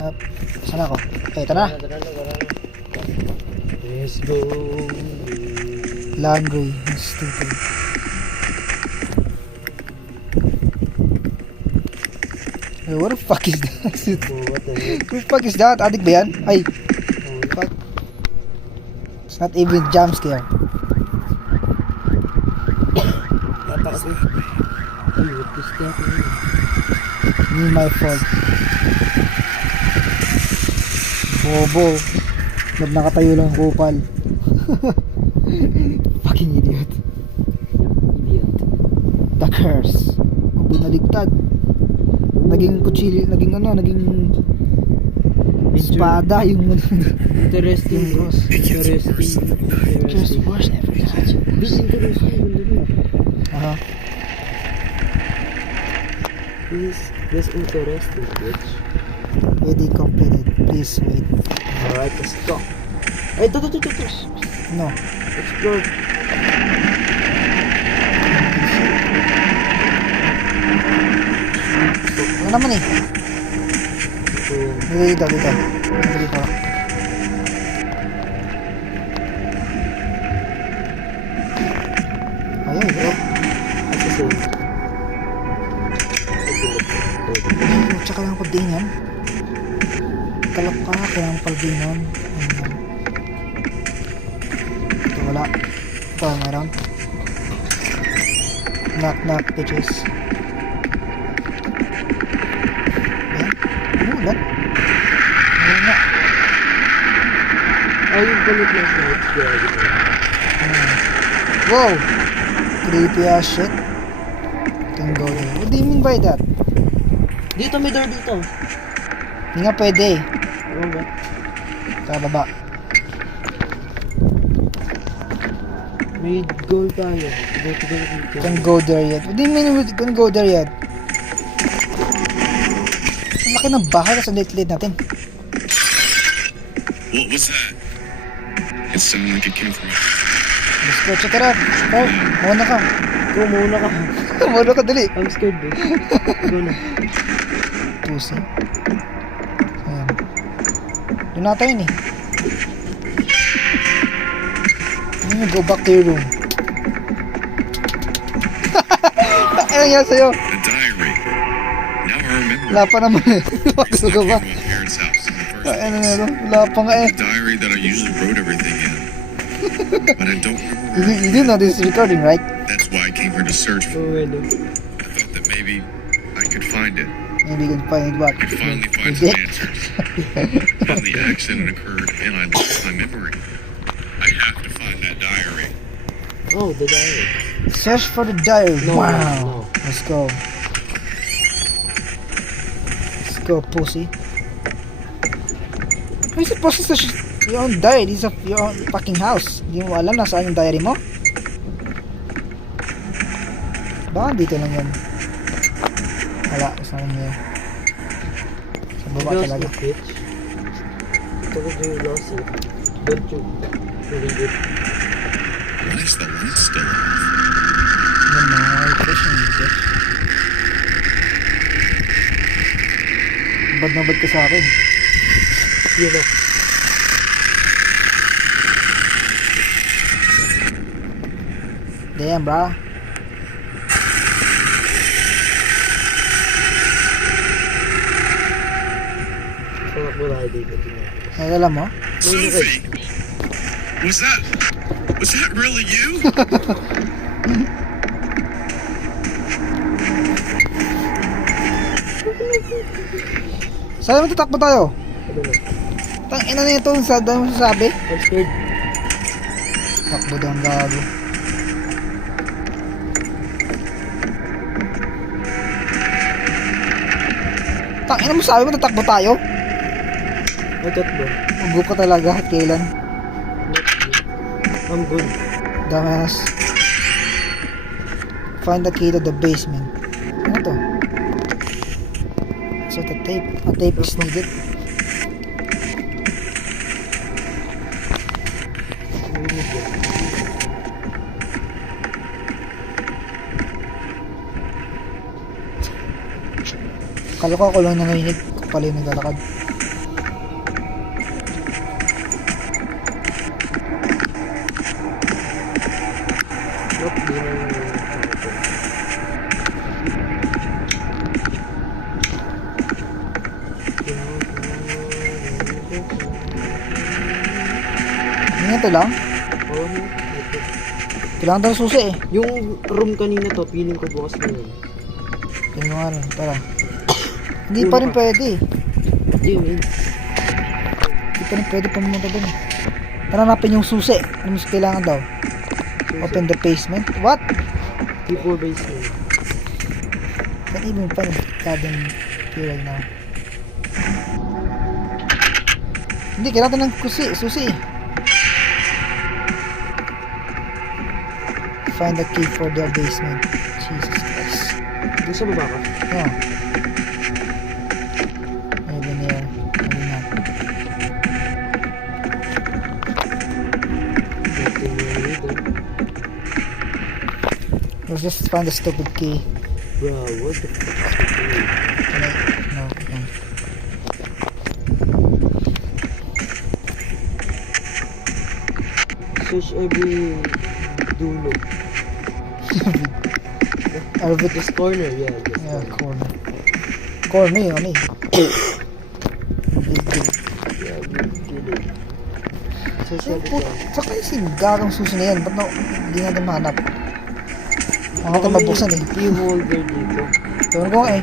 Saan ako? Okay, tara. Let's go. Laundry. Stupid. Hey, what the fuck is that? What the heck? What the fuck is that? Adik ba yan? Ay. Fuck. It's not even jump scare. Tatakbo. Ay, what is that? Hindi my fault. Bobo. Ba't nakatayo lang kupal? Fucking idiot. Idiot. The curse. Binaligtad. Naging kutsilyo, naging espada yung Interesting. Yung boss. Just worse never dies. This interesting. Aha. This interesting, bitch. Ready completed. Please wait. Alright, let's go. Ay, ito. No. Explore. Ano naman eh? Ito yun. Dito. Ayun, bro. Ito same. Tsaka lang pag yan. Kalap ka, kailangan pag yan. Ito wala. Ito, meron. Knock, bitches. Ayan. Ulan. Meron nga. Ay, yung balut lang sa let's go. Wow! Creepy ass shit. Can go there. What do you mean by that? Dito, may door dito. Hindi nga pwede. Oo ba? Sa baba. May goal tayo. Dito dito. Can go there yet. What do you mean we can go there yet? Ang laki ng bahay kasi lit natin. What was that? It sounded like it came from. Let's go check it out. Oh, muna ka. Go muna ka. Muna ka, dali. I'm scared, dude. Go na. Pussy. Ayan. Doon na tayo eh. Go back to your room. Ano nangyari sa'yo? A diary. Now I remember. Wala pa naman eh. It's Wala not ba? from my parents' house in the first Ano place. na wala pa nga eh. A diary that I usually wrote everything in. But I don't remember. You do know this is recording, right? That's why I came here to search for Oh, it. well. I thought that maybe I could find it. Maybe you can find what? I could finally find Your some dick? answers. When the accident occurred and I lost my memory. I have to find that diary. Oh, the diary. Search for the diary. No, Wow. no. Let's go. Let's go, pussy. How is it possible to search your own diary? This is your own fucking house. Hindi mo alam nasaan yung diary mo? Baka dito lang yan. Wala, saan yan? Sa baba Lost talaga. it, bitch. Ito ko yung lost it. Don't you read it? Why is the light still off? Ano mga fishing music? Bad na bad ka sa akin. Yun na. Damn, bro. Pangak mo tayo dito. Ay, alam mo? Sophie! Was that really you? Saan mo tatakbo tayo? Ano na? Tang ina na ito sa dami mo sasabi. I'm scared. Takbo daw ang gago. Tang ina mo sabi mo tatakbo tayo? I thought ba? Ugo ka talaga at kailan. Not good. I'm good. Dumbass. Find the key to the basement. Ano to? So the tape. A tape is needed. Kala ko ako lang nanginig. Ako pala yung naglalakad. ganito lang? Oo, ito. Kailangan daw ng susi eh. Yung room kanina to, feeling ko bukas na yun. Tingnan mo nga rin, tara. Hindi pa rin pwede eh. Hindi, man. Hindi pa rin pwede pumunta dun eh. Hanapin yung susi. Ano mas kailangan daw? Open the basement. What? T4 basement. Can't even find cabin key right now. Hindi, kailangan ng susi. Find the key for the basement. Jesus Christ. Doon sa baba ka? No. Maybe near. Maybe not. Nothing really there. Let's just find the stupid key. Bro, what the fuck is it doing? Can I? No, no. Search every dulo. Arvit This corner, yeah. This yeah, corner. corner yun, ano eh. Big. Yeah, dulo. Search Yung every put, corner. saka yung sigarong susi na yan, ba't na, hindi natin mahanap? Ang natin mabuksan eh. Key holder dito. Ewan ko nga eh.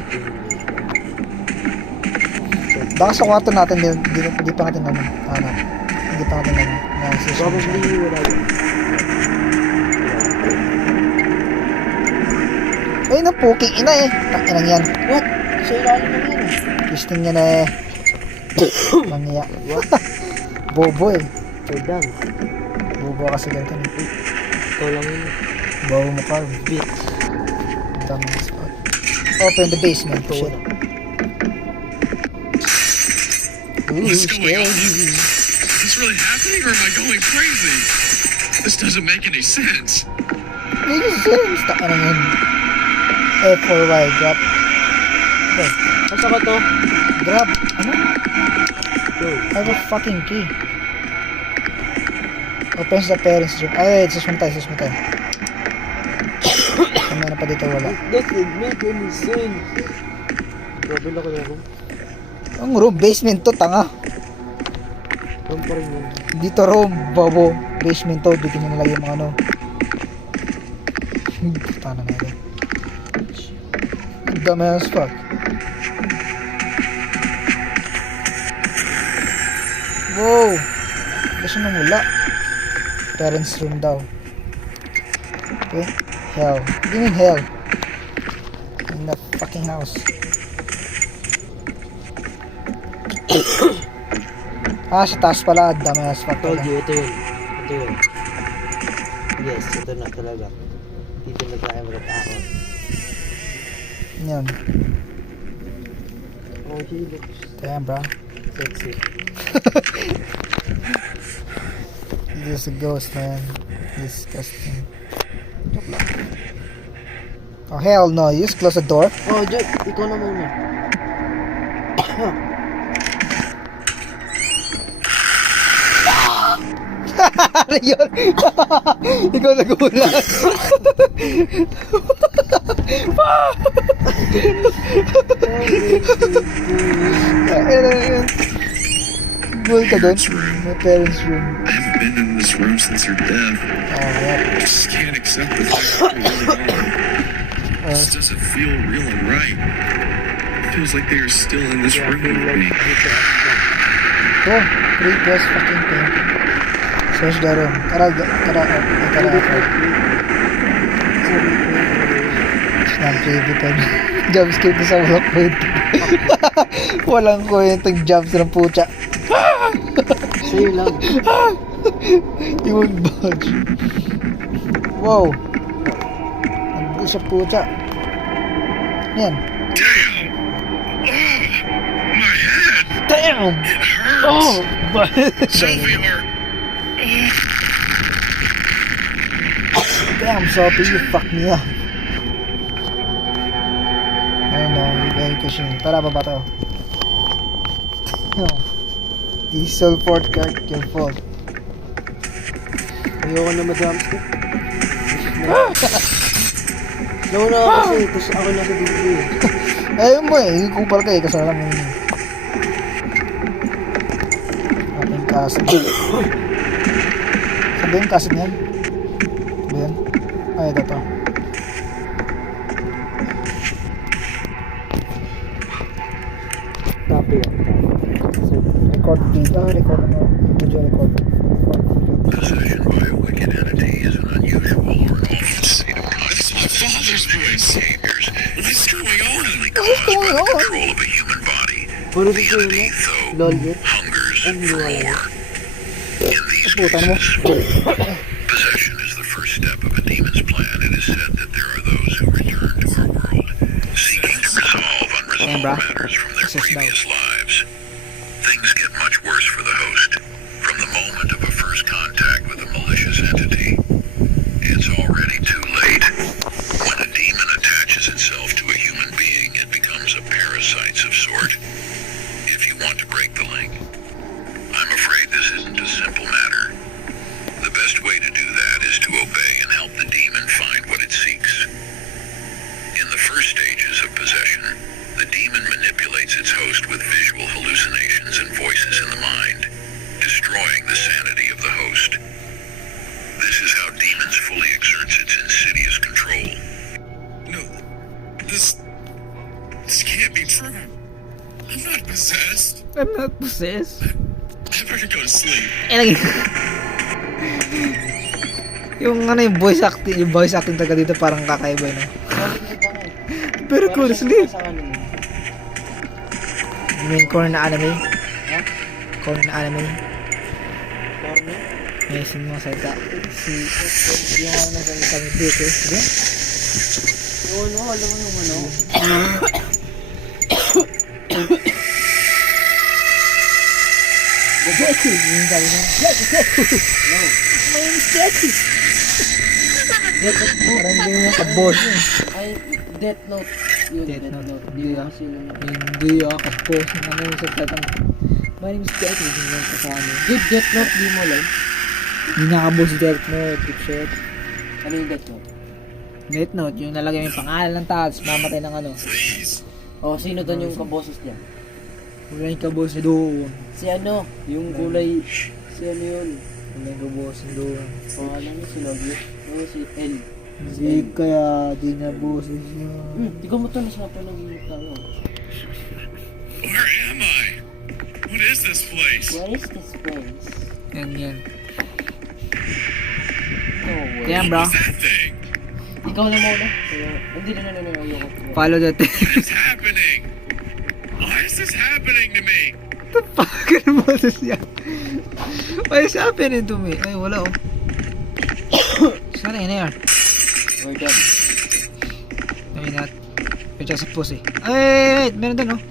Baka sa kwarto natin, hindi pa natin naman hanap. Hindi pa natin naman. Probably wala yun. Ay, na puking ina eh. Takinang yan. What? Sa ilalim na yun. Twisting yan eh. Mangya. What? Bobo eh. We're done. Bobo kasi ganito eh. Ikaw lang yun. Bobo mo Carl. Bitch. Daming spot. Open the basement. Shit. Ooh, What's going on? scary. Is this really happening or am I going crazy? This doesn't make any sense. Makes sense. Takinang yan. F or Y. Drop. Okay. Asa ka to? Drop. Ano? Go. I have a fucking key. Opens the parents room. Ay, susman tayo. Ano pa dito wala. That doesn't make any sense. Grabe lang ko na room. Ang room, basement to, tanga. Room pa rin yun. Dito room, bobo. Basement to, dito nyo nalagay yung mga ano. Tana na ito. Dami as fuck. Wow! Kasi nang wala. Parents room daw. Okay. Hell. What do you mean hell? In the fucking house. Sa taas pala. Dami as fuck. Told pala. you, ito yun. Ito yun. Yes, ito na talaga. Dito na tayo mag-aakon. Yan. Oh, he looks Damn, bro. sexy. This is a ghost, man. Disgusting. Oh, hell no. You just close the door. Oh, Jack, ikaw na muna. Ano yun? Ikaw nagulat. Bull ka dun? My parents' room. I haven't been in this room since her death. Yep. I just can't accept the fact that they're really gone. This doesn't feel real and right. It feels like they are still in this Yeah, I room feel with like me. dito. Ito. Great best fucking thing. Search the room. Tara. Snap to. Jumpscare ko sa walang kwento. Walang kwentong jumps ng pucha. Sa'yo lang. You won't budge. Wow. Nandun siya pucha. Yan. Damn! Oh, my head! Damn! It hurts! Oh! Sophie, Damn, Sophie, you fucked me up. I don't know, very cushioning. Tara, baba tayo. Diesel port card, your fault. Ayoko na ma-jumpstick. Nauna ako kasi, tapos ako nasa dito eh. Ayun mo eh, kupal ka eh, kasama mo yun. Ating kaso. Ito ba yung kasit niyan? Ito ba yan? Ay, ito to. Tabi yan. Record data, record ano, video record. Possession by a wicked entity is an unusual or an awful state of mind. It's my father's voice. Behaviors. What's going on? Caused by the control of a human body. Puro The dito entity, yun eh. though, Lol yun. hungers Ang for ginawa niya. more. In these Puta mo. cases, possession is the first step of a demon's plan. It is said that there are those who return to our world, seeking to resolve unresolved bro. matters from their Assess now. previous lives. Things get much worse for the host. From the moment of a first contact with a malicious entity, it's already too late. When a demon attaches itself to a human being, it becomes a parasite of sort. If you want to break the link, I'm afraid this isn't a simple matter. The best way to do that is to obey and help the demon find what it seeks. In the first stages of possession, the demon manipulates its host with visual hallucinations and voices in the mind, destroying the sanity of the host. This is how demons fully exerts its insidious control. No, this can't be true. I'm not possessed. I'm not possessed. I better go to sleep. Yung ano yung voice acting talaga dito parang kakaiba no. Pero cool sleep. Yung corner na anime. Ha? Corner na anime. Corner? May sino mga salita. Yung ano na salita ni dito. Sige. Oo, no, alam mo yung ano. Sketchy! Yung sabi na. No. May sketchy! Death Note. Parang hindi yung kabos yun. Ay, Death Note. Yun, Death Death Note. Note. Hindi Hindi ah. kasi yun. Hindi kabos. Yung ano yung salita. My name is Sketchy. Yung yung kasama. Dude, Death Note, di mo alam. Hindi nakabos si Death Note. Good shit. Ano yung Death Note? Death Note, yung nalagay yung pangalan ng tao, tapos mamatay ng ano. Please. Oh, sino doon yung kaboses niya? Wala yung kabos niya doon. Si ano? Yung kulay... Si ano yun? Wala yung kabos niya doon. Pangalan niya si Logio. Ano si L. Hindi kaya di na boses niya. Ikaw mo ito nasapan ng tayo. Where am I? What is this place? Where is this place? Yan. No way. Yan bro. What's that thing? Ikaw na muna. Hindi na. Ayoko. Follow that. What is happening? Why is this happening to me? Fuck, ano boses niya? What is happening to me? Ay, wala oh. Sana yun na yan. We're done. Maybe not. Medyo sa pussy. Ay, wait, meron dun oh.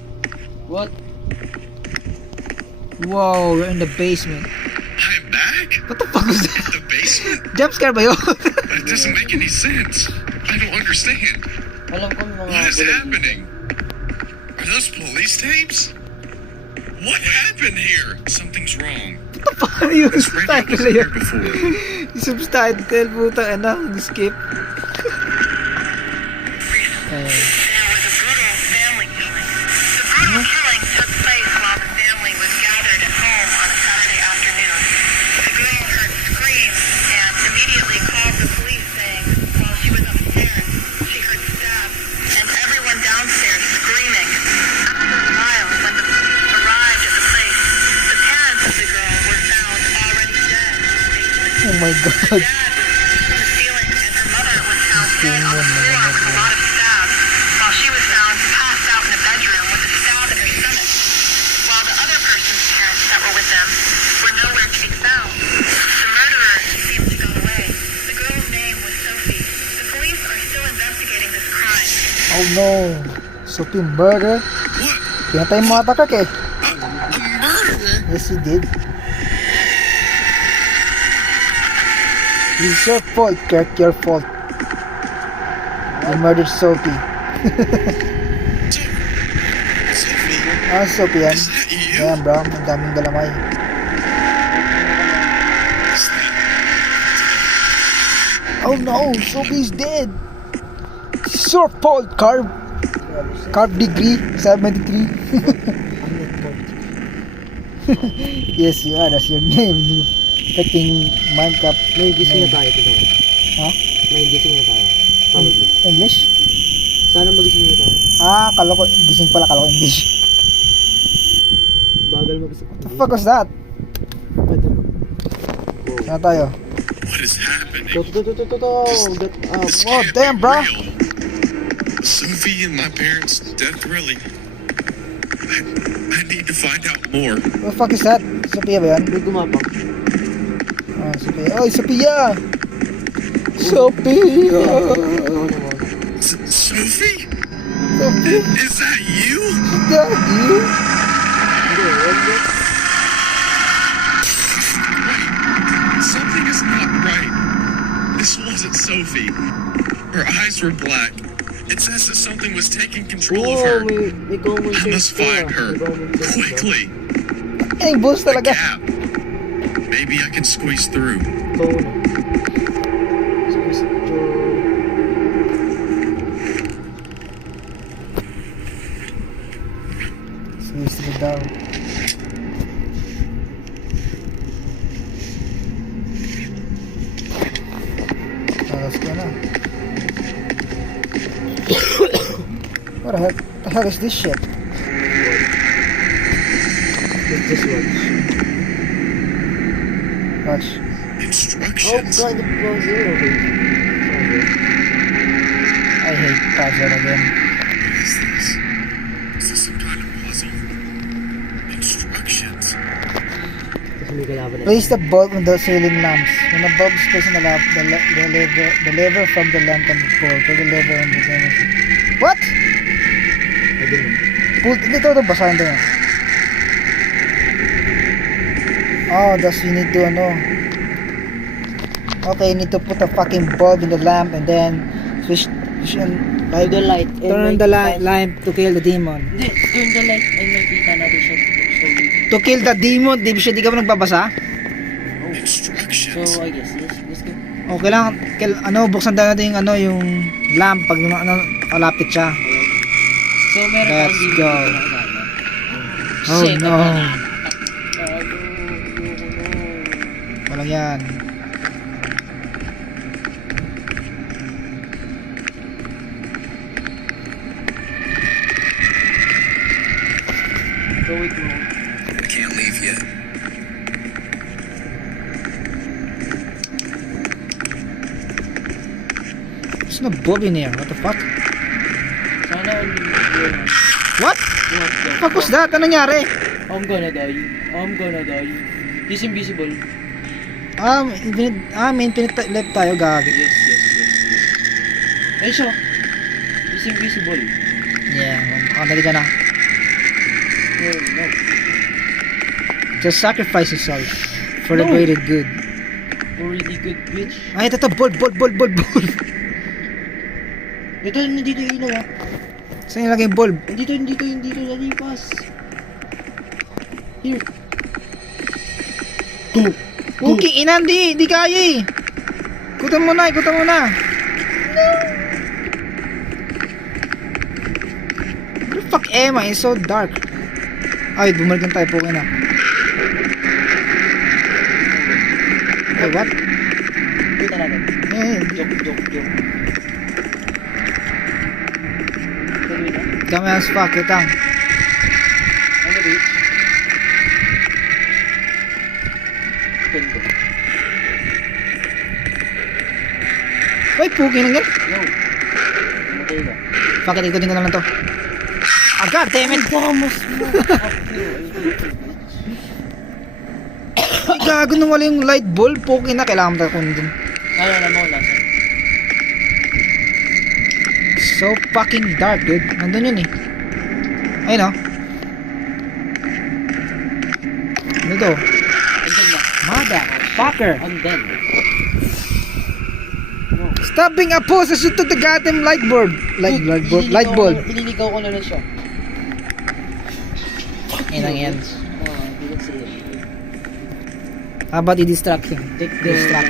What? Wow, we're in the basement. I'm back? What the fuck was that? The basement? Jump scare ba yun? That doesn't make any sense. I don't understand. Alam ko mga What is bulay happening? Are those police tapes? What happened here? Something's wrong. Paano yung This radio subtitle wasn't na here yun? before. Yung subtitle, puta, ano, skip. Ayun. There was a brutal family killing. The brutal killing took place while the family was gathered at home on a Saturday afternoon. The girl heard screams and immediately called the police, saying while she was upstairs, she heard stabs and everyone downstairs screaming. After a while, when the police arrived at the place, the parents of the girl were found already dead in the basement. Oh my Her god. dad was from the ceiling and her mother was found dead on the floor with a lot of stabs, while she was found passed out in the bedroom with a stab in her stomach. While the other person's parents that were with them were nowhere to be found. The murderer seemed to go away. The girl's name was Sophie. The police are still investigating this crime. Oh no. Sophie murder. What? Pinatay mo ata Kirk eh. A murderer? Yes, he did. It's your fault, Kirk. Your fault. You murdered Sophie. Sophie, Ah, Sophie yan. is that you? Ayan bro, ang daming galamay. Is that... Oh no, Sophie's dead. It's your fault, Carb. Carb degree, 73. Yes, yeah, that's your name. Freaking Minecraft. May gising na tayo, tignan mo. Ha? May gising na tayo. Probably. English? Sana magising na tayo. Kala ko, gising pala, kala ko English. Bagal magising. The fuck was that? Pwede mo. Saan tayo? What is happening? Get up. Oh, damn, bro. Real. Sophie and my parents' death, really? I need to find out more. What the fuck is that? Sophia ba yan? May gumapang. Sophia. Oy, Sophia! Sophia! Sophie? Sophia? Is that you? Is that you? Something is not right. This wasn't Sophie. Her eyes were black. It says that something was taking control of her. May common I sense must find her quickly. Ay, boss A talaga. gap. Maybe I can squeeze through. Ikaw na. Sige daw. Alas ko na. What the heck is this shit? Just watch. Watch. Oh, Instructions. God, the puzzle. Okay. I hate puzzle again. What is this? Is this some kind of puzzle? Instructions. Kasi may kalaban na. Place the bulb on the ceiling lamps. When the bulb is placed on the lamp, the lever from the lamp can be pulled. Pull the lever on the What? I don't know. Pull, dito basahin doon. Oh, thus you need to Okay, you need to put a fucking bulb in the lamp and then switch on Light the light. turn the lamp to kill the demon. Hindi, turn the light and makita natin siya slowly. To kill the demon, di ka ba nagbabasa? Instructions. So, I guess, let's go. O kailangan buksan tayo natin yung lamp pag kalapit siya. So, meron Let's tayong go. Oh Shit, no. ano? Walang yan. So, wait mo. Can't leave yet. There's no bulb in here. What the fuck? Sana What? Fuck was that? Ano nangyari? I'm gonna die. He's invisible. Infinite left tayo, gagi. Yes. Ay siya. He's invisible. Yeah, dali ka na. No. Just sacrifice yourself for the No. greater good. Really good bitch. Ay, ito, bulb. Ito, nandito yung ilaw ah. Saan nilagay yung bulb? Nandito, nalipas. Here. Cooking ina, di kaya eh. Ikutan mo na. What the fuck, Emma? It's so dark. Ay, bumalik lang tayo po na. Ay, what? Kita natin. Joke. Gawin na. Kami as fuck, kitang. Ano bitch? Ganito. Wait, puking lang yan. No. Matay na. Fuck it, ikutin ko na lang to. Ah, god damn it! Vamos mo. Ay, gago nung wala yung light bulb. Puking na, kailangan mo tayo kunin dun. Nalala mo, nasa. So fucking dark, dude. Nandun yun eh. Ayun oh. Ano to? Andun na. Motherfucker! Andun. No. Stop being a pose as you took the goddamn light bulb. Light bulb. Ililigaw ko na lang siya. Yan lang yan. Didn't see it. How about you distract him? Take the... Distract.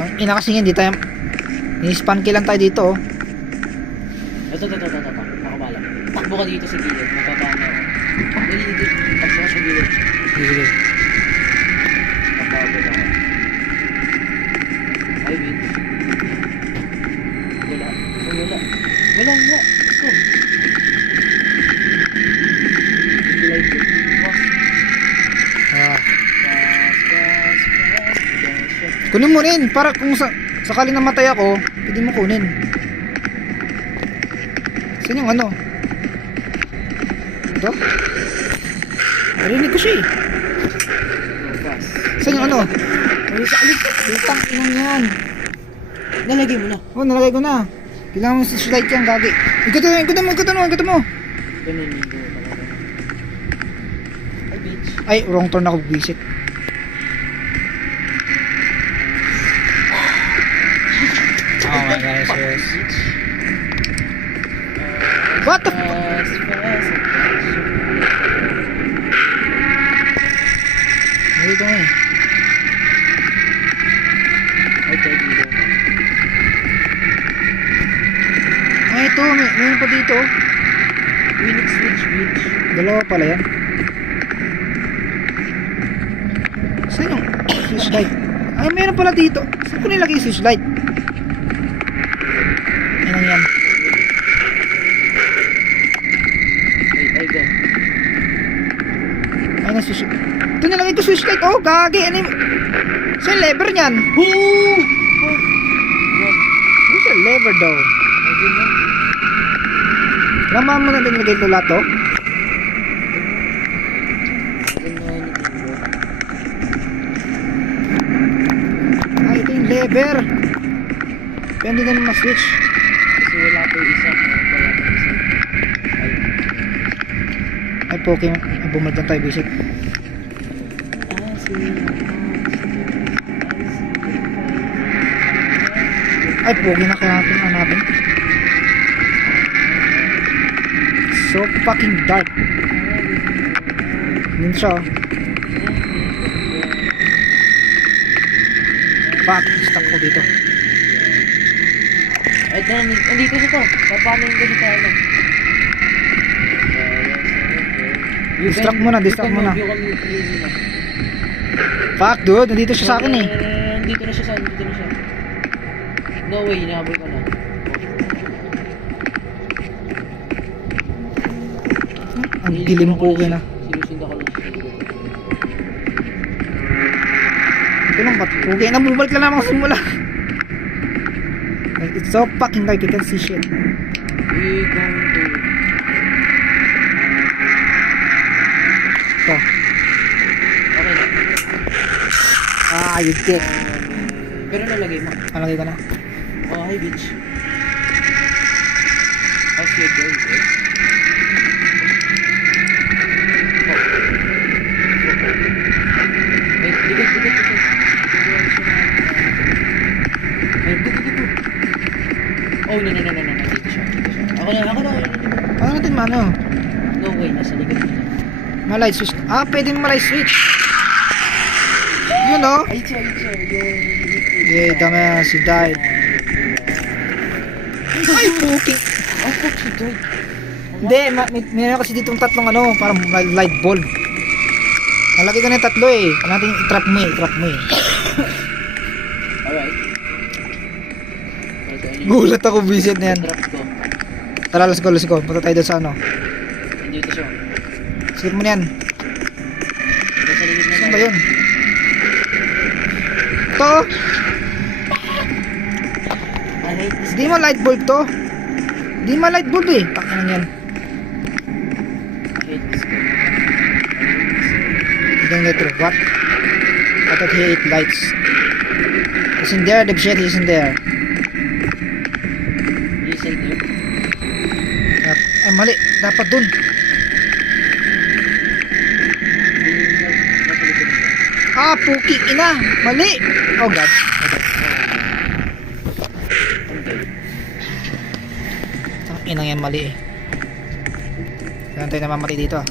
Ang ina kasi hindi tayo ni-span kill lang tayo dito oh. Ito. Nakabala. Takbo ka dito sa gilid. Mapapano ako. Dali, dito. Pasok sa gilid. Sige. Papaabot ako. Ay, wait. Wala. Oh, wala. Wala, wala. Let's go. Light it. Fast. Ah. Fast, fast, fast, fast. Kunin mo rin para kung sakaling namatay ako, pwede mo kunin. Saan yung ano? Ito? Narinig ko siya eh. Go fast. Saan yung ano? Ay, sa alit. Putang inang yan. Nalagay mo na. Oh, nalagay ko na. Kailangan mo sa light yan, gagi. Ikutin mo. Ganun yung go. Ay, bitch. Ay, wrong turn ako, visit. Oh my gosh, yes. What the fuck? Fast, fast. Nandito nga eh. Ay, tayo dito. Ay, ito. Mayroon pa dito. Winit switch, bitch. Dalawa pala yan. Saan yung switch light? Ay, mayroon pala dito. Saan ko nilagay yung switch light? Yan yan. Wait, ay, go. Ay, na switch. Ito nilagay ko switch light. Oh, gagi. Ano yung... Saan yung lever niyan? Woo! Ano siya lever daw? Ayun na. Kailangan mo na nilagay ito lahat oh. Ayun na, nilagay ko. Ah, ito yung lever. Kaya hindi na naman switch. Kasi wala pa yung isa. Meron pa yata yung isa. Ay. Ay, Poke. Bumalik lang tayo, visit. Ay, Poke na kaya natin hanapin. So fucking dark. Dito siya oh. Fuck, stuck ko dito. Ay, nandito siya to. Papanin ko siya tayo. Distract mo na. You can move easy na. Fuck dude, nandito siya sa akin eh. Nandito na siya. No way, inahabol ko na. Ang dilim Poke na. Sinusundan ko lang siya. Ito lang ba't Poke na bumalik lang naman sa simula. It's so fucking dark, you can see shit. We going to... Ito. Okay na. Ah, you dick. Pero nalagay mo. Malagay ko na. Oh, hi bitch. How's your day, bitch? Wait, dikit. Ay, go. Oh, no. Dito siya. Ako na. Paano natin mano? No way, nasa likod niya. Malight switch. Ah, pwede mo malight switch. Yun oh. Ay, siya. Yeah, dumbass, you died. Ay, Poke. Oh, fuck, she died. Hindi, meron kasi ditong tatlong ano, parang light bulb. Nalagay ko na yung tatlo eh. Kailangan natin i-trap mo eh. Alright. Gulat ako, visit na yan. Trap ko. Tara, let's go. Punta tayo doon sa ano. Nandito siya. Skip mo na yan. Nasa likod na Saan ba yun? Ito. I hate this. Di mo light bulb to. Di mo light bulb eh. Pakinan yan. I hate this game. You don't get through. What? I thought he ate lights. He's in there, the shit, he's in there. Listen to you. Ay, mali. Dapat dun. Nasa likod siya. Ah, Poke, ina. Mali. Oh, God. Okay. Ang inang yan mali eh. Kailan tayo namamatay dito ah.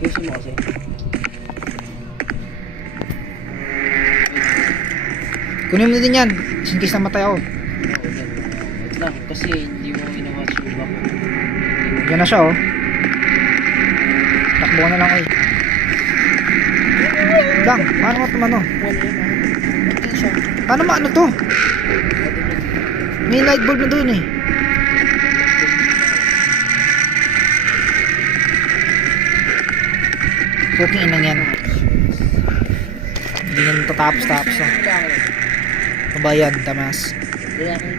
Gusto mo kasi. Kunin mo din yan. In case namatay ako. Oo, yan. Wait lang, kasi hindi mo ina-watch yung back. Yan na siya, oh. Takbo ka na lang, oy. Lang, paano mo tumano? Wala yan, Hindi siya. Paano maano to? May light bulb na doon eh. Puking inang yan. Hindi na tatapos-tapos, oh. Kabayan, tamas. Wala kayo.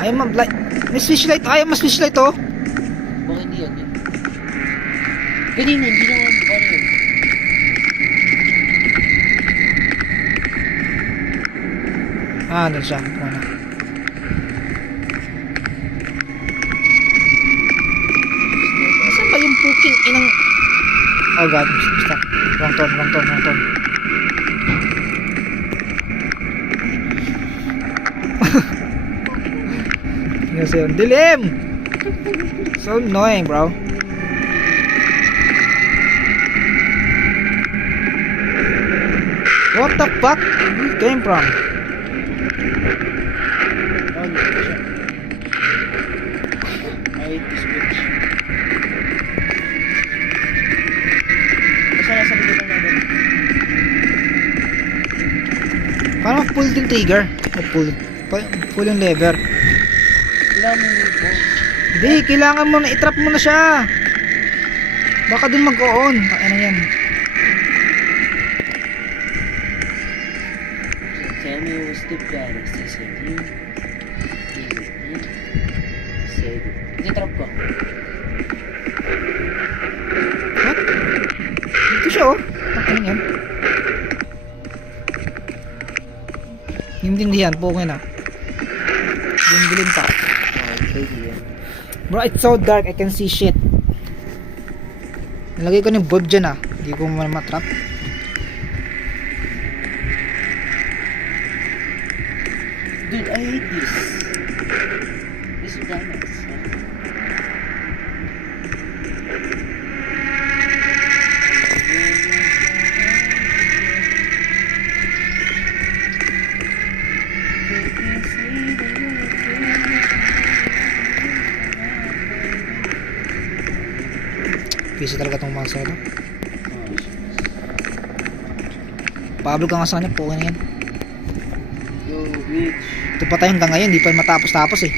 Ayaw mag-light. May switch light. Ayaw mas switch light, oh. Baka hindi yan. Kanina, hindi naman. Paano yun? Ah, ano siya? Ano? Saan ba yung puking inang... Oh god, stop. Wrong turn, wrong turn, wrong turn. Kasi yung dilim! So annoying, bro. What the fuck? Where it came from? Ano siya? I hate this bitch. Basta nasa likod lang natin. Paano ma-pull yung trigger? Pull yung lever. Kailangan mo yung phone. Hindi, kailangan mo na i-trap mo na siya. Baka dun mag-on. Ano yan? Tell me what's the baddest is it you? Is it me? Say it. Iti-trap ko. What? Ito siya, oh. Ano yan? Hindi yan. Pukay na. Dilim pa. Bro, it's so dark. I can see shit. Nalagay ko ng bulb dyan, ah. Hindi ko matrap. Dude, I hate this. This is badass. Pisa talaga itong monster to. Pablo ka nga sa kanya. Pukay na yan. Yo, bitch. Ito pa tayo hanggang ngayon. Di pa matapos-tapos eh.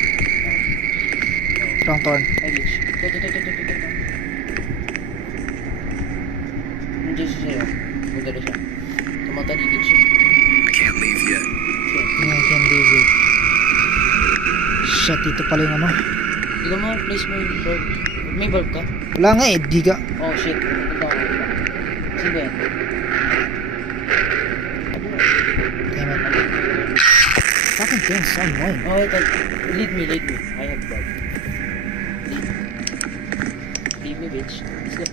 Wrong turn. Ay, bitch. Ito. Nandiyan siya sa'yo. Punta na siya. Tumatalikid siya. Can't leave yet. Yeah, I can do it. Shit, ito pala yung ano. Hindi ka ma-place mo yung bulb. May bulb ka? Wala nga eh. Di ka. Oh shit. Punta ka. Sino yan? Damn it. Fucking thing, so annoying. Oh, wait. Lead me. I have bulb. Lead me, bitch. Let's go.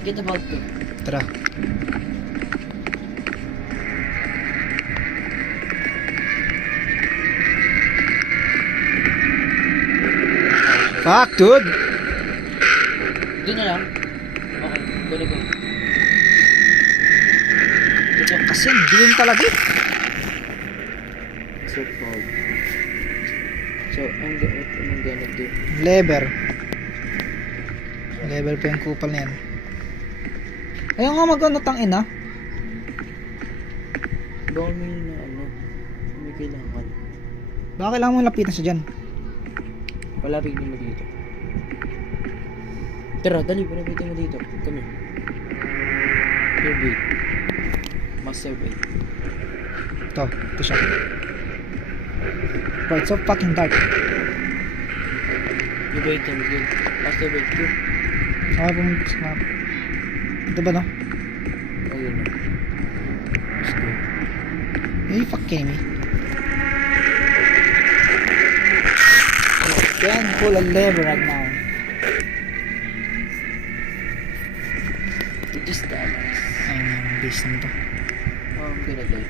Get the bulb too. Tara. Fuck, dude! Doon na lang. Okay, go. Ito. Kasi dilim talaga eh. So cold. So, ang gonna do? Lever. Lever pa yung kupal na yan. Ayaw nga mag-ano tangina. Baka may na ano. May kailangan. Baka kailangan mo lapitan siya dyan. Palapit mo dito. Tara, dali, palapitin mo dito. Come here. Here, wait. Master wait. Ito siya. Bro, it's so fucking dark. You wait him, good. Master wait, good. Okay, pumunta sa map. Ito ba no? Ayun na. Let's go. Hey, fuck me. Can pull a lever right now. It is Dallas. Ayun nga, ang base naman to. Oh, I'm gonna die.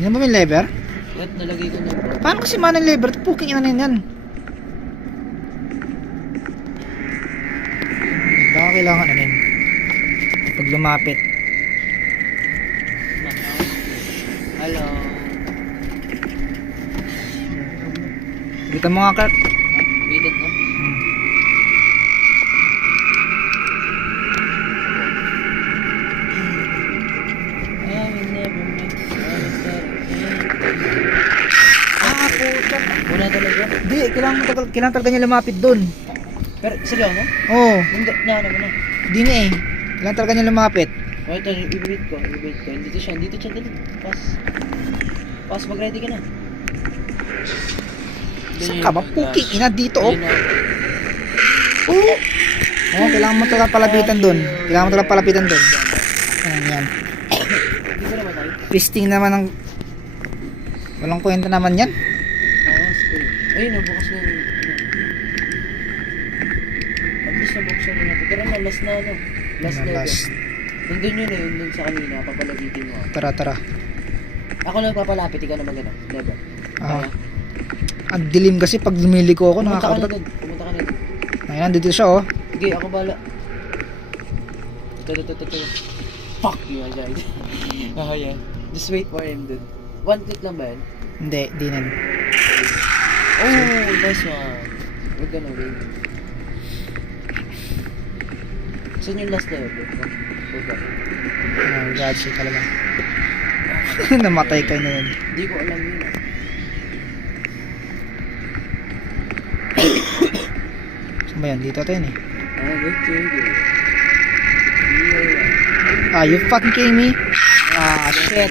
Yan ba may lever? What? Nalagay ko na bro. Paano kasi manang lever? Puking ina na yan. Baka kailangan anin. lumapit. Hello. Kita mo nga, Kurt. Bitit no? I will never make a better. Ah, puta. Wala talaga. Di, kailangan talaga niya lumapit doon. Pero seryoso? Oo, Hindi na naman na. di nga eh. Kailangan talaga niya lumapit. Wait, i-wait ko. Dito siya, dali. Pas, mag-ready ka na. Saan ka ba? Puking ina dito, oh. Ayun na. Oo. Oo, kailangan mo talaga palapitan doon. Kailangan mo talaga palapitan doon. Ayan yan. Hindi ko na matay. Twisting naman ng... Walang kwenta naman yan. Sige. Ayun, bukas na yun. At least nabuksan na natin. Pero na, last na ano. Last level. Last. Nandun yun eh, nandun sa kanina. Papalagitin mo. Tara. Ako lang papalapit, ikaw na mag-ano. Level. Ah. Ang dilim kasi pag lumiliko ako, Pumunta ka na nakakabat. dun. Pumunta ka na dun. Ayun, nandito siya, oh. Sige, ako bala. Ito. Fuck you, my guy. Oh, yeah. Just wait for him, dude. One click lang ba yan? Hindi, di na. Oh, nice one. We're gonna win. Saan yung last level? We're gonna. Oh, God, shit talaga. Namatay ka na yun. Hindi ko alam yun ah. Saan ba yan? Dito tayo eh. Yeah. Ah, you fucking kidding me? Ah, shit.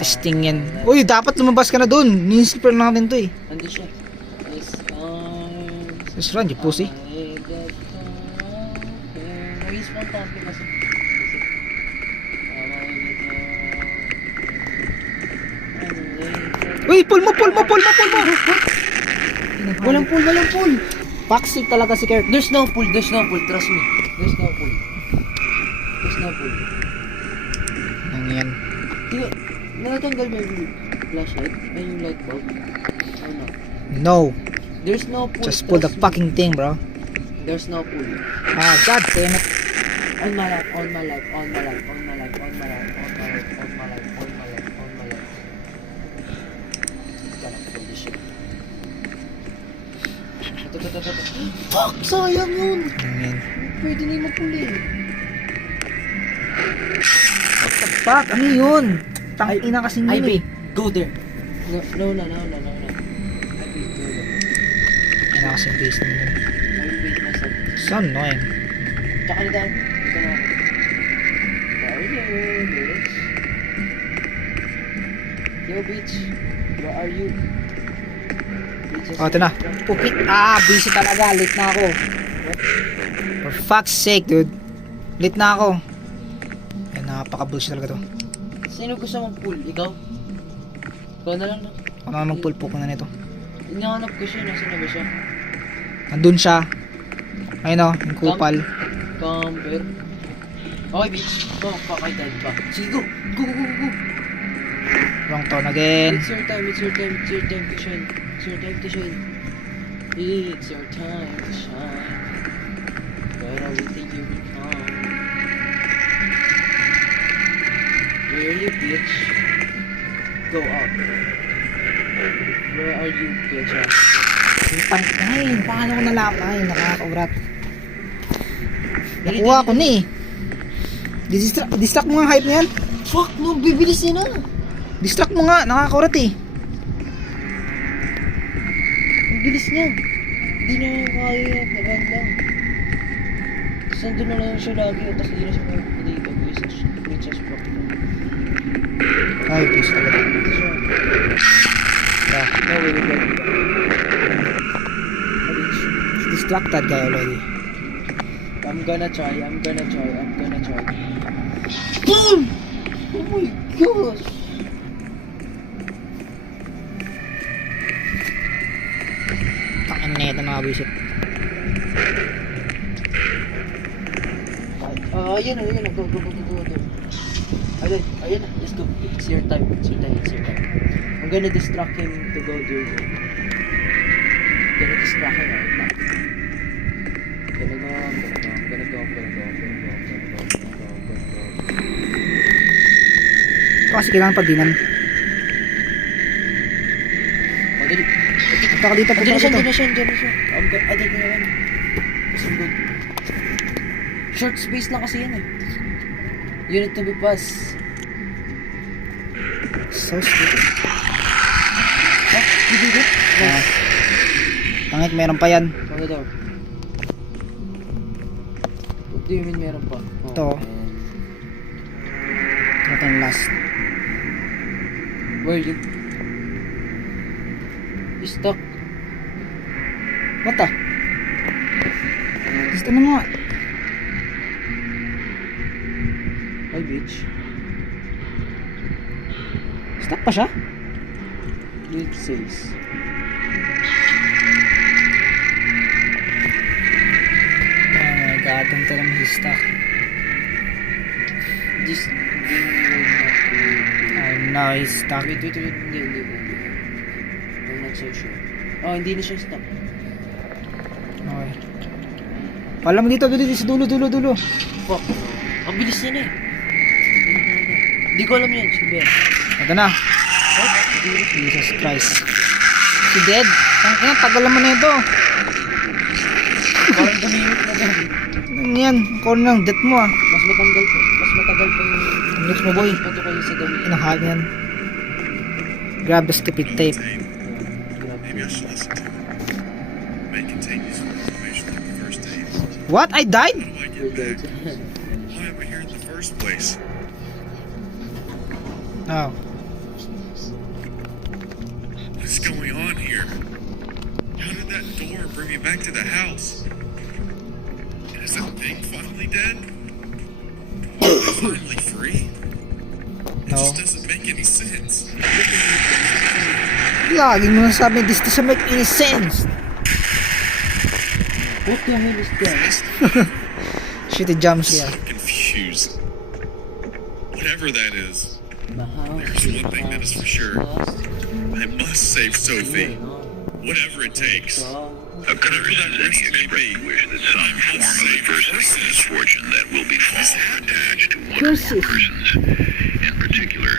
Testing yan. Uy, dapat lumabas ka na dun. Ni-skipper na natin to eh. Ando siya. Just run, you pussy. Nag-spawn tayo kasi. Uy, pull mo! Walang pull. Toxic talaga si Kirk. There's no pull, trust me. There's no pull. Nang yan. Tiyo, nakatanggal ba yung flashlight? Ay, yung light bulb? Oh no. No. There's no pull. Just pull the trust me. fucking thing, bro. There's no pull. Ah, god damn it. On my life. Gonna pull this shit. Ito. Fuck! Sayang yun! Nang yan. Pwede na yung mag-pull eh. What the fuck? Ano yun? Tangina kasi yun eh. Go there. No. I will go there. Ano kasi yung base na yun. I will wait myself. So annoying. Tsaka na daan. Ito na ako. Yo, bitch. Where are you? Oh, ito na. Pukit. Ah, busy talaga. Late na ako. For fuck's sake, dude. Late na ako. Ay, napaka-bullshit talaga to. Sino gusto mong pull? Ikaw? Ikaw na lang na. Ako naman magpulpo ko na nito. Inahanap ko siya. Nasaan na ba siya? Nandun siya. Ayun o, yung kupal. Camper. Okay, bitch. Go, kakaitan pa. Sige, go. Go. Wrong turn again. It's your time to shine. It's your time to shine. But everything you become. Really, bitch? Go up. Where are you, bitch? Ay, paano ko nalaman? Ay, nakaka-urat. Nakuha ko na eh. Distract mo nga hype na yan. Fuck, no, bibilis niya na. Distract mo nga, nakaka-urat eh. Ang bilis niya. Hindi na kaya yan. Nagan lang. Tapos nandun na lang siya lagi. Tapos hindi na siya kaya dito. Recharge block. Ay, please talaga. Ito siya. Yeah. No, wait. Distracted guy already. I'm gonna try. Boom! Oh my gosh! Takin na ito mga visit. Ayun na. Go. Ayun na. Let's go. It's your time. I'm gonna distract him to go there. gonna distract him. Gonna go. Kasi kailangan pagdinan. Madali. Punta ka dito, punta ka dito. Diyan na siya. Agad na yan. Mas good. Short space lang kasi yan eh. Unit to be passed. So stupid. Ah, you did it? Nice. Pangit, meron pa yan. Ano daw? What do you mean meron pa? Oh, Ito. man. Ito yung last. Where you? Stuck. What the? Gusto na mo nga. Hi, bitch. Stuck pa siya? It says. Oh my god, ganito lang si stuck. This. I know he's stuck. Wait. Hindi. I'm not so sure. Oh, hindi na siya stuck. Okay. Pala mo dito, sa dulo. Fuck. Ang bilis niya na eh. Hindi ko alam yan. Sige. Ito na. Jesus Christ. Si Dead. Ang tagal naman na ito. Parang gumimik na dyan. Ano yan? Ikaw na ng death mo ah. Mas matagal pa yung Next mo boy. pato kayo sa gamit. Inahal yan. Grab the stupid tape. Maybe I should listen to it. May contain useful information like the first aid. What? I died? How do I get back? Why am I here in the first place? Oh. What is going on here? How did that door bring me back to the house? And is that thing finally dead? Am I finally free? It just No. doesn't make any sense. Lagi mo nasabi, this doesn't make any sense. What the hell is that? Shitty jumps here. So confused. Whatever that is, The house. there's one thing that is for sure. I must save Sophie. Whatever it takes. A curse is any expressed wish that some form of adversity or misfortune that will befall or attach to one or more persons. In particular,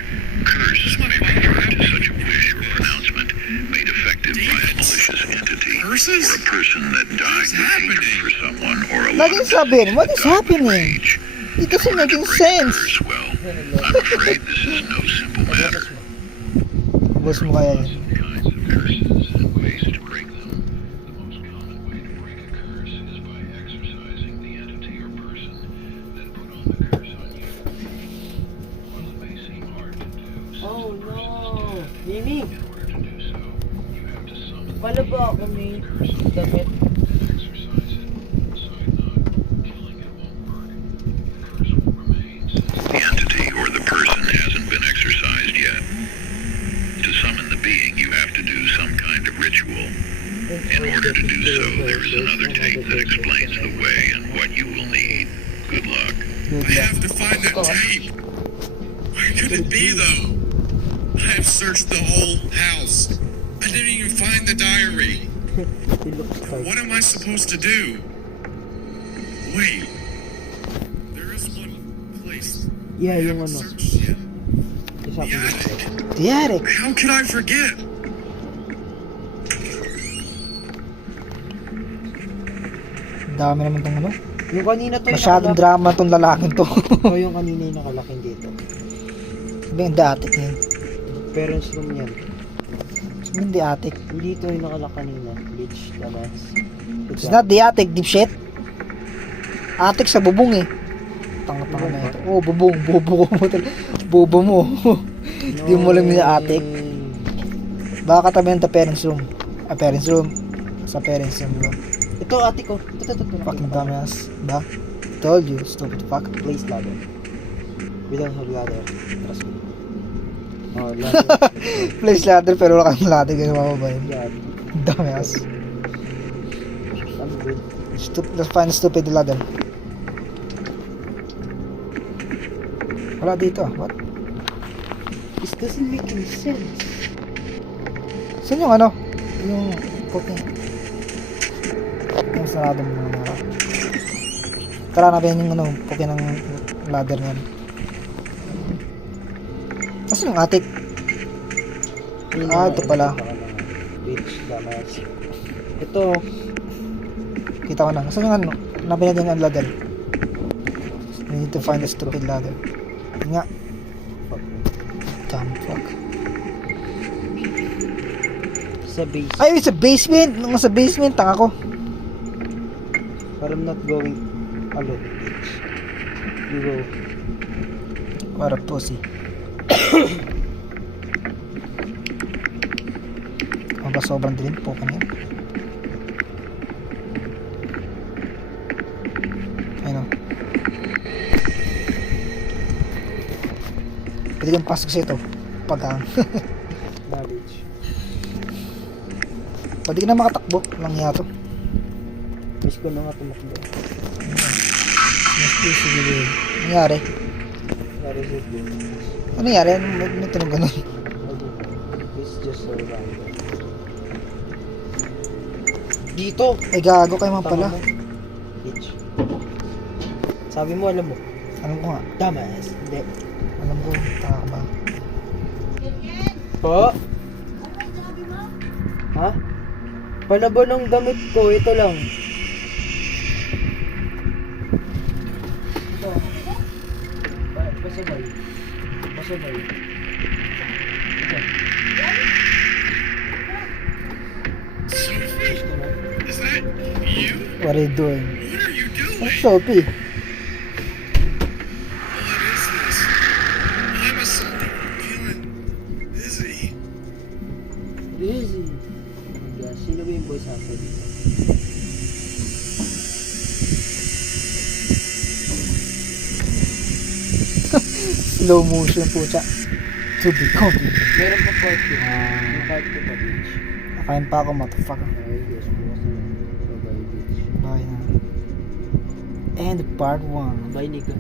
curse may refer to such a wish or pronouncement made effective by a malicious entity Curses? or a person that died with hatred for someone or a Laging sabihin, what is happening? rage. It doesn't make any sense. Curse, well, I'm afraid this is no simple matter. Boss mo kaya yun. Kinds of curses and ways to break them. The most common way to break a curse is by exorcising the entity or person that put on the curse on you. While it may seem hard to do, Oh no! Mimi! in order to do so, you have to summon Pala ba ako may damit? and exorcise it. Decide not, killing it won't work. The curse will remain since the entity or the person hasn't been exorcised yet. To summon the being, you have to do some kind of ritual. In order to do so, there is another tape that explains the way and what you will need. Good luck. I have to find that tape. Where could it be, though? I have searched the whole house. I didn't even find the diary. It looks like. What am I supposed to do? Wait. There is one place Yeah, I yung haven't ano. searched yet. Isa The attic. The attic. How could I forget? Ang dami naman tong ano. Yung kanina to Masyadong drama tong lalaking to. Oh, yung kanina yung nakalaking dito. Sabi yung the attic yun. Parents room yan. Sabi yung the attic. Hindi ito yung nakalak kanina. Bitch, damas. It's not the attic, dipshit. Attic sa bubong eh. Tanga-tanga na ito. Oh, bubong. Bubo mo talaga. Bubo mo. Di mo alam yung attic. Baka katabi ng the parents room. Parents room. Sa parents room bro. Ito, ate ko. Ito. Fucking dumbass. Ba? Told you, stupid fuck. Place ladder. We don't have ladder. Trust me. Oh, ladder. Place ladder pero wala kang ladder. Ganun mo ba yun? Yeah, Dumbass. I'm good. Let's find a stupid ladder. Wala dito. What? This doesn't make any sense. Saan yung ano? Yung cooking. Sarado mo naman ako. Tara na ba yan yung ano, puki ng ladder niyan. Kasi yung attic. Ah, ito pala. Bitch, dumbass. Ito. Kita ko na. Saan yung ano? Nabi na din ang ladder. We need to find the stupid ladder. Yun nga. Damn fuck. Sa base. Ay, it's a basement! Nung sa basement, tanga ko. But I'm not going alone, bitch. You go. What a pussy. Ang ba sobrang dilim po ka na yan? Ayun o. Pwede kang pasok sa ito. Pag-ang. Knowledge. Pwede ka na makatakbo. Lang nga to. Miss ko na nga tumakbo. Mas sige. Nangyari? That is it, bitch. Ano nangyari? May tunog ganun. It's just so random. Dito! Ay gago kayo man pala. Tama mo. Bitch. Sabi mo, alam mo. Alam ko nga. Dumbass. Hindi. Alam ko. Tanga ka ba? Po? Ha? Palaba ng damit ko, ito lang. Ito. Pasabay. Pasabay. Ito. Is that you? What are you doing? What are you doing? Ang Shopee. What is this? I'm a something feeling busy. Busy. Yeah, sino ba yung boy sa akin? Slow motion po siya. To be continued. Meron pa part 2. May part 2 pa, bitch. Nakain pa ako, motherfucker. Ay, yes, bukas na lang. Bye-bye, bitch. Bye na. And part 1. Bye, nigga.